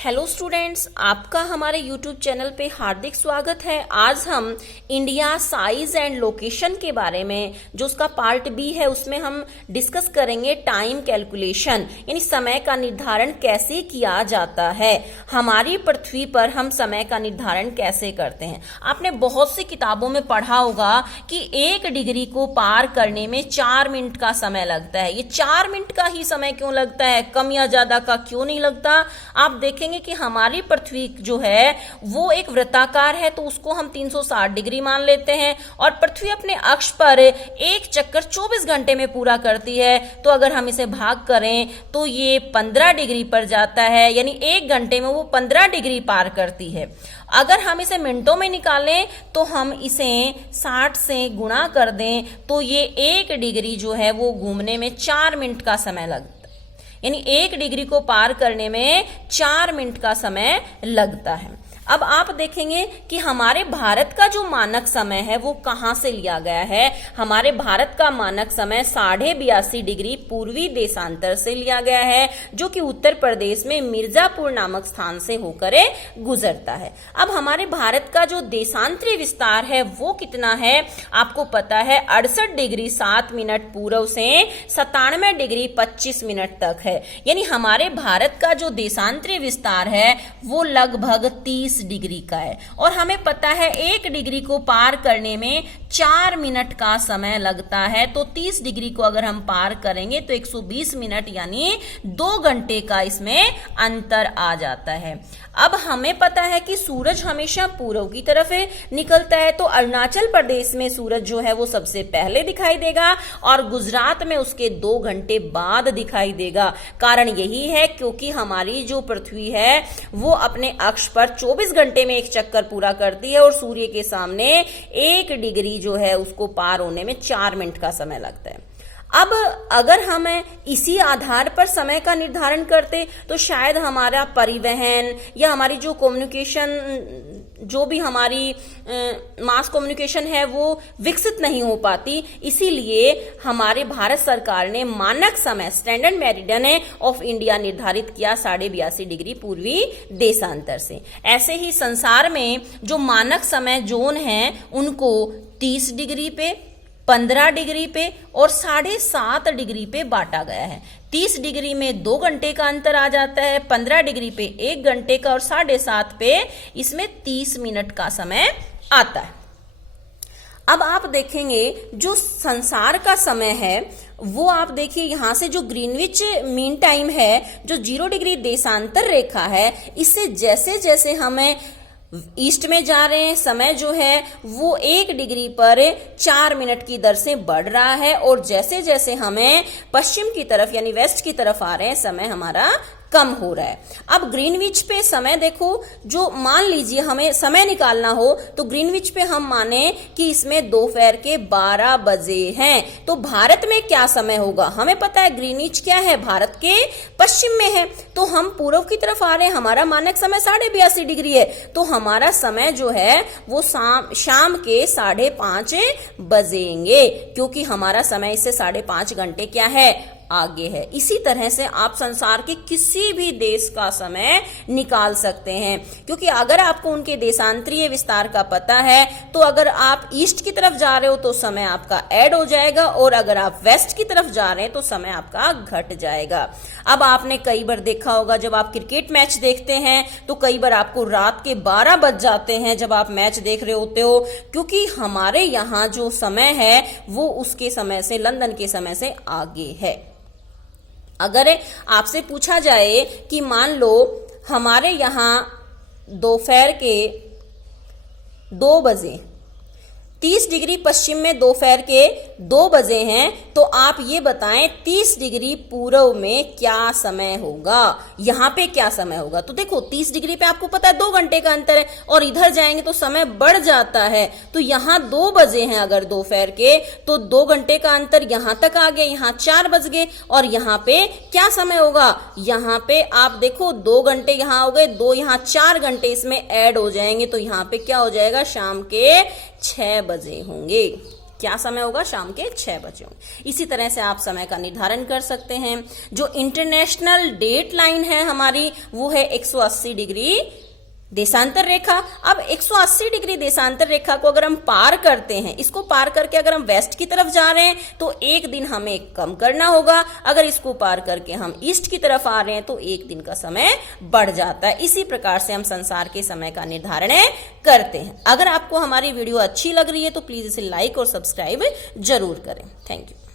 Hello students, आपका हमारे YouTube channel पे हार्दिक स्वागत है। आज हम इंडिया साइज एंड लोकेशन के बारे में, जो उसका पार्ट बी है, उसमें हम डिस्कस करेंगे टाइम कैलकुलेशन, यानी समय का निर्धारण कैसे किया जाता है। हमारी पृथ्वी पर हम समय का निर्धारण कैसे करते हैं। आपने बहुत सी किताबों में पढ़ा होगा कि 1 डिग्री को पार करने में 4 मिनट का समय लगता है। ये 4 मिनट का ही समय क्यों लगता है, कम या ज्यादा का क्यों नहीं लगता। आप देखेंगे कि हमारी पृथ्वी जो है वो एक वृत्ताकार है, तो उसको हम 360 डिग्री मान लेते हैं, और पृथ्वी अपने अक्ष पर एक चक्कर 24 घंटे में पूरा करती है। तो अगर हम इसे भाग करें तो ये 15 डिग्री पर जाता है, यानी 1 घंटे में वो 15 डिग्री पार करती है। अगर हम इसे मिनटों में निकालें तो हम इसे 60 से गुणा कर दें तो ये 1 डिग्री जो है वो घूमने में 4 मिनट का समय लगता है, यानी 1 डिग्री को पार करने में 4 मिनट का समय लगता है। अब आप देखेंगे कि हमारे भारत का जो मानक समय है वो कहां से लिया गया है। हमारे भारत का मानक समय 82.5 डिग्री पूर्वी देशांतर से लिया गया है, जो कि उत्तर प्रदेश में मिर्जापुर नामक स्थान से होकर गुजरता है। अब हमारे भारत का जो देशांतरी विस्तार है वो कितना है, आपको पता है 68 डिग्री 7 मिनट पूर्व से 97 डिग्री 25 मिनट तक है। यानी हमारे भारत का जो देशांतरी विस्तार है वो लगभग 30 डिग्री का है, और हमें पता है 1 डिग्री को पार करने में 4 मिनट का समय लगता है। तो 30 डिग्री को अगर हम पार करेंगे तो 120 मिनट यानी 2 घंटे का इसमें अंतर आ जाता है। अब हमें पता है कि सूरज हमेशा पूर्व की तरफ निकलता है, तो अरुणाचल प्रदेश में सूरज जो है वो सबसे पहले दिखाई देगा और गुजरात में उसके 2 घंटे बाद दिखाई देगा। कारण यही है क्योंकि हमारी जो पृथ्वी है वो अपने अक्ष पर 24 घंटे में एक चक्कर पूरा करती है, और सूर्य के सामने 1 डिग्री जो है उसको पार होने में 4 मिनट का समय लगता है। अब अगर हम इसी आधार पर समय का निर्धारण करते तो शायद हमारा परिवहन या हमारी जो कम्युनिकेशन, जो भी हमारी मास कम्युनिकेशन है वो विकसित नहीं हो पाती। इसीलिए हमारे भारत सरकार ने मानक समय स्टैंडर्ड मेरिडियन ऑफ इंडिया निर्धारित किया 82.5 डिग्री पूर्वी देशांतर से। ऐसे ही संसार में जो मानक समय जोन है उनको 30 डिग्री पे, 15 डिग्री पे और 7.5 डिग्री पे बांटा गया है। 30 डिग्री में 2 घंटे का अंतर आ जाता है, 15 डिग्री पे 1 घंटे का, और 7.5 पे इसमें 30 मिनट का समय आता है। अब आप देखेंगे जो संसार का समय है वो आप देखिए, यहां से जो ग्रीनविच मीन टाइम है, जो 0 डिग्री देशांतर रेखा है, इससे जैसे जैसे हमें ईस्ट में जा रहे हैं, समय जो है वो 1 डिग्री पर 4 मिनट की दर से बढ़ रहा है, और जैसे जैसे हमें पश्चिम की तरफ यानी वेस्ट की तरफ आ रहे हैं, समय हमारा कम हो रहा है। अब ग्रीनविच पे समय देखो, जो मान लीजिए हमें समय निकालना हो तो ग्रीनविच पे हम माने कि इसमें दोपहर के 12 बजे हैं, तो भारत में क्या समय होगा। हमें पता है ग्रीनविच क्या है, भारत के पश्चिम में है, तो हम पूर्व की तरफ आ रहे हैं, हमारा मानक समय 82.5 डिग्री है, तो हमारा समय जो है वो शाम के 5:30 बजेंगे, क्योंकि हमारा समय इससे 5.5 घंटे क्या है, आगे है। इसी तरह से आप संसार के किसी भी देश का समय निकाल सकते हैं, क्योंकि अगर आपको उनके देशांतरीय विस्तार का पता है तो अगर आप ईस्ट की तरफ जा रहे हो तो समय आपका ऐड हो जाएगा, और अगर आप वेस्ट की तरफ जा रहे हैं तो समय आपका घट जाएगा। अब आपने कई बार देखा होगा, जब आप क्रिकेट मैच देखते हैं तो कई बार आपको रात के 12 बज जाते हैं जब आप मैच देख रहे होते हो, क्योंकि हमारे यहाँ जो समय है वो उसके समय से, लंदन के समय से आगे है। अगर आपसे पूछा जाए कि मान लो हमारे यहाँ दोपहर के 2 बजे, 30 डिग्री पश्चिम में दोपहर के 2 बजे हैं, तो आप ये बताएं 30 डिग्री पूर्व में क्या समय होगा, यहाँ पे क्या समय होगा। तो देखो 30 डिग्री पे आपको पता है 2 घंटे का अंतर है, और इधर जाएंगे तो समय बढ़ जाता है, तो यहाँ 2 बजे हैं अगर दोपहर के, तो 2 घंटे का अंतर यहाँ तक आ गया, यहाँ 4 बज गए, और यहाँ पे क्या समय होगा, यहाँ पे आप देखो 2 घंटे यहाँ हो गए, 2 यहाँ 4 घंटे इसमें ऐड हो जाएंगे, तो यहाँ पे क्या हो जाएगा, शाम के 6 बजे होंगे। क्या समय होगा? शाम के 6 बजे होंगे। इसी तरह से आप समय का निर्धारण कर सकते हैं। जो इंटरनेशनल डेट लाइन है हमारी, वो है 180 डिग्री देशांतर रेखा। अब 180 डिग्री देशांतर रेखा को अगर हम पार करते हैं, इसको पार करके अगर हम वेस्ट की तरफ जा रहे हैं तो एक दिन हमें कम करना होगा। अगर इसको पार करके हम ईस्ट की तरफ आ रहे हैं तो एक दिन का समय बढ़ जाता है। इसी प्रकार से हम संसार के समय का निर्धारण करते हैं। अगर आपको हमारी वीडियो अच्छी लग रही है तो प्लीज इसे लाइक और सब्सक्राइब जरूर करें। Thank you.